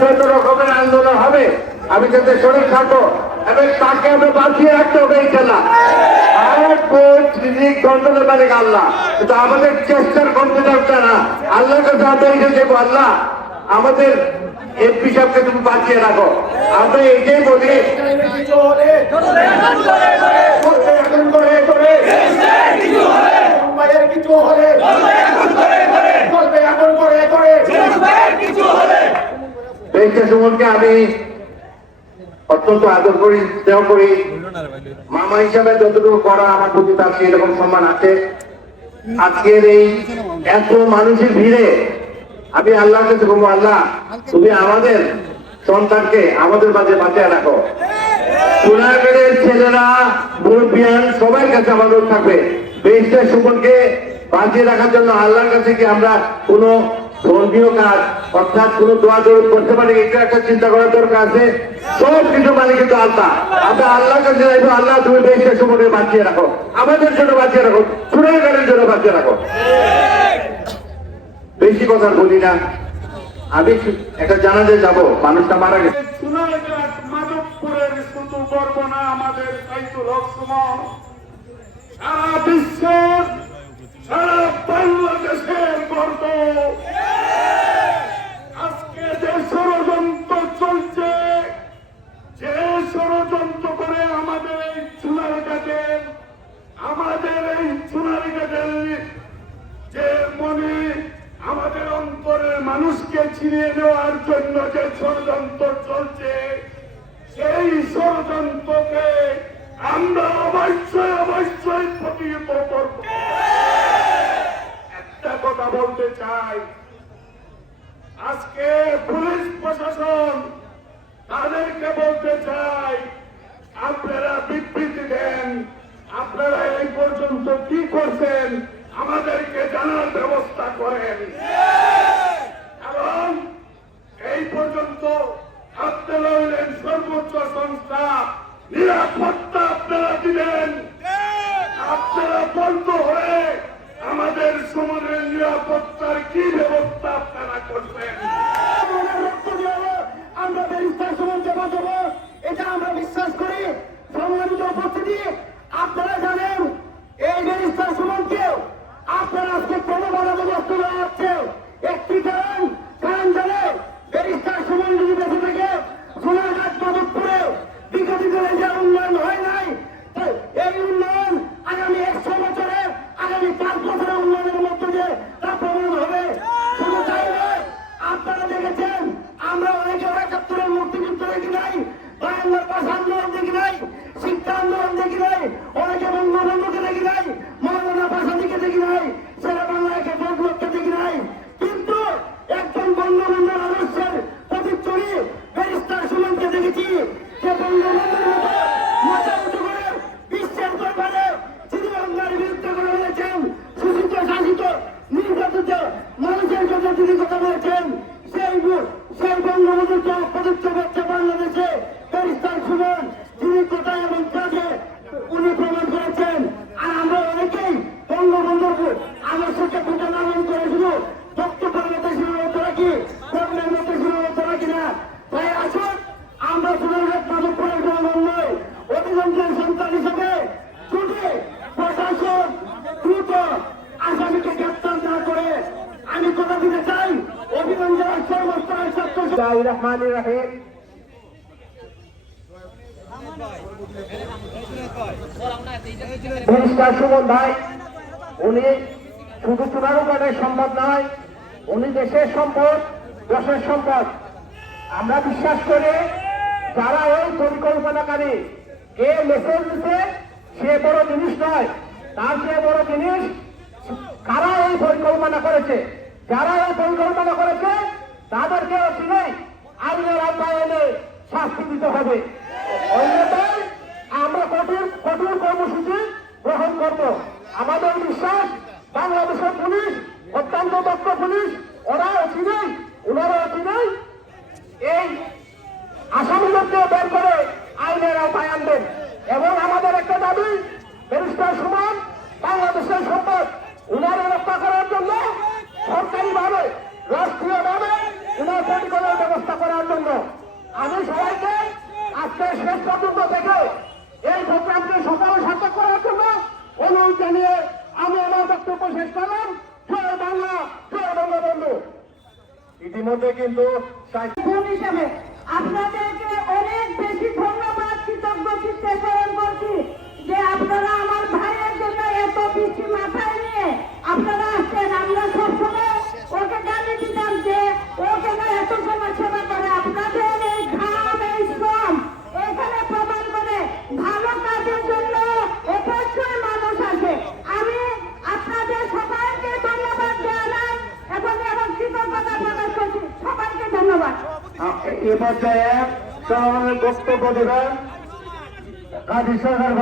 যত রকমের আন্দোলন হবে, আমি যাতে শরীর থাকব এবং তাকে আমরা বাঁচিয়ে রাখতে হবে খেলা আল্লাহ। আমাদের চেষ্টার তুমি বাঁচিয়ে রাখো। এটাই বলি কিছু হলে এখন করে করে মুম্বাইয়ের কিছু হলে চলবে এখন করে করে সুমনকে আমি অত্যন্ত আদর করি, স্নেহ করি। মামা হিসাবে যতটুকু করা আমার প্রতি তার সেই রকম সম্মান আছে। আজকের এই এত মানুষের ভিড়ে আমি বলব, আল্লাহ, তুমি আমাদের সন্তানকে আমাদের মাঝে বাঁচিয়ে রাখো। সোনারগড়ের ছেলেরা মুরব্বিয়ান সবার কাছে আমাদের থাকবে। বেশটা সুমনকে বাঁচিয়ে রাখার জন্য আল্লাহর কাছে কি আমরা কোনো ধর্মীয় কাজ, অর্থাৎ কোনো দোয়া দৌড় করতে পারি, এটা একটা চিন্তা করার দরকার আছে। সব কিছু মানে কিন্তু আল্লাহ আমরা আল্লাহর কাছে চাইব আল্লাহ তুমি বেশটা সুমনকে বাঁচিয়ে রাখো। আমাদের জন্য বাঁচিয়ে রাখো সোনারগড়ের জন্য বাঁচিয়ে রাখো। বেশি কথা বলি না। আমি একটা জানাতে যাব, মানুষটা মারা গেছে। সারা বিশ্বের, সারা বাংলাদেশের গর্ব আজকে যে ষড়যন্ত্র চলছে যে ষড়যন্ত্র করে আমাদের এই সোনারঘাটের আমাদের এই সোনারঘাটের যে মনে আমাদের অন্তরের মানুষকে ছিনিয়ে নেওয়ার জন্য যে ষড়যন্ত্র চলছে, সেই ষড়যন্ত্রকে আমরা অবশ্যই অবশ্যই প্রতিহত করব। একটা কথা বলতে চাই, আজকে পুলিশ প্রশাসন তাদেরকে বলতে চাই, আপনারা বিবৃতি দেন, আপনারা এই পর্যন্ত কি করছেন, আমাদেরকে জানার ব্যবস্থা করেন এবং এই পর্যন্ত আপনারা হইলেন সর্বোচ্চ সংস্থা নিরাপত্তা আপনারা দিলেন আপনারা বন্ধ হয়ে আমাদের সমাজের নিরাপত্তার কি ব্যবস্থা আপনারা করবেন আমরা ব্যারিস্টার সমাজে বাঁচাবো এটা আমরা বিশ্বাস করি সম্মানিত উপস্থিতি আপনারা জানেন এই ব্যারিস্টার সমাজকে আপনারা আজকে কেন বাধা ব্যস্ত দেওয়া হচ্ছে একটি কারণ কারণ জানে ব্যারিস্টার সমান যদি বেঁচে থাকে সোনারঘাট মাধবপুরে বিগত দিনে যে উন্নয়ন হয় নাই তো এই উন্নয়ন আগামী একশো বছরে আগামী পাঁচ বছরের উন্নয়নের মধ্যে দিয়ে তা প্রমাণ হবে শুধু তাই নয় আপনারা দেখেছেন আমরা অনেকে একাত্তরের মুক্তিযুদ্ধ দেখি নাই বায়ান্নর ভাষা আন্দোলন দেখি নাই শিক্ষা আন্দোলন দেখি নাই অনেকে বঙ্গবন্ধুকে দেখি নাই মৌলানা ভাষাদিকে দেখি নাই ছেলে বাংলাকে ফজলকে দেখি নাই কিন্তু একজন বঙ্গবন্ধুর আদর্শের প্রতিচ্ছবি ব্যারিস্টার সুমনকে দেখেছি যে বঙ্গবন্ধুর মতো মাথা উঁচু করে বিশ্বের দরবারে তিনি বাংলার বিরুদ্ধে করে বলেছেন শোষিত শাসিত নির্যাতিত মানুষের জন্য তিনি কথা বলেছেন সেই বু- সেই বঙ্গবন্ধুর প্রদত্ত হচ্ছে বাংলাদেশে সুমন তিনি কোথায় এবং কাজে উনি প্রমাণ করেছেন। আর আমরা অনেকেই বঙ্গবন্ধুর আদর্শকে নামন করে শুধু বক্তব্যের মধ্যে সীমাবদ্ধ রাখি, কর্মের মধ্যে সীমাবদ্ধ রাখি না। তাই আসুন, আমরা সুন্দরঘাট মাধবপুরের জনগণ অধিকাংশের সন্তান হিসেবে ছুটে প্রশাসন দ্রুত আসামিকে গ্রেপ্তার না করে আমি কথা দিতে চাই জেলার সর্বস্তরের রহমান রাহিম। ব্যারিস্টার সুমন ভাই, উনি শুধু চুনারুঘাটের সম্পদ নয়। উনি দেশের সম্পদ দেশের সম্পদ। আমরা বিশ্বাস করি, যারা এই পরিকল্পনাকারী, কে মেসেজ দিতে সে বড় জিনিস নয়। তার চেয়ে বড় জিনিস, কারা এই পরিকল্পনা করেছে? যারা এই পরিকল্পনা করেছে, তাদেরকে অচিনেই আইনের আওতায় এনে শাস্তি দিতে হবে। কর্মসূচি গ্রহণ করব আমাদের বিশ্বাস, বাংলাদেশের পুলিশ, অত্যন্ত দক্ষ পুলিশ, ওরা অচিরেই ওনারা অচিরেই এই আসামিদেরকে বের করে আইনের আওতায় আনবেন। এবং আমাদের একটা দাবি, ব্যারিস্টার সুমান, বাংলাদেশের সম্পদ উনারে রক্ষা করার জন্য সরকারিভাবে, রাষ্ট্রীয়ভাবে উনার পরিকলের ব্যবস্থা করার জন্য। আমি সবাইকে আজকে শেষ পর্যন্ত দেখে এই প্রোগ্রাম শেখ কালাম জয় বাংলা জয় বাংলা বন্ধু। ইতিমধ্যে কিন্তু হিসেবে আপনাদের এ পর্যায়ে বক্তব্য দেবেন কাজী সরকার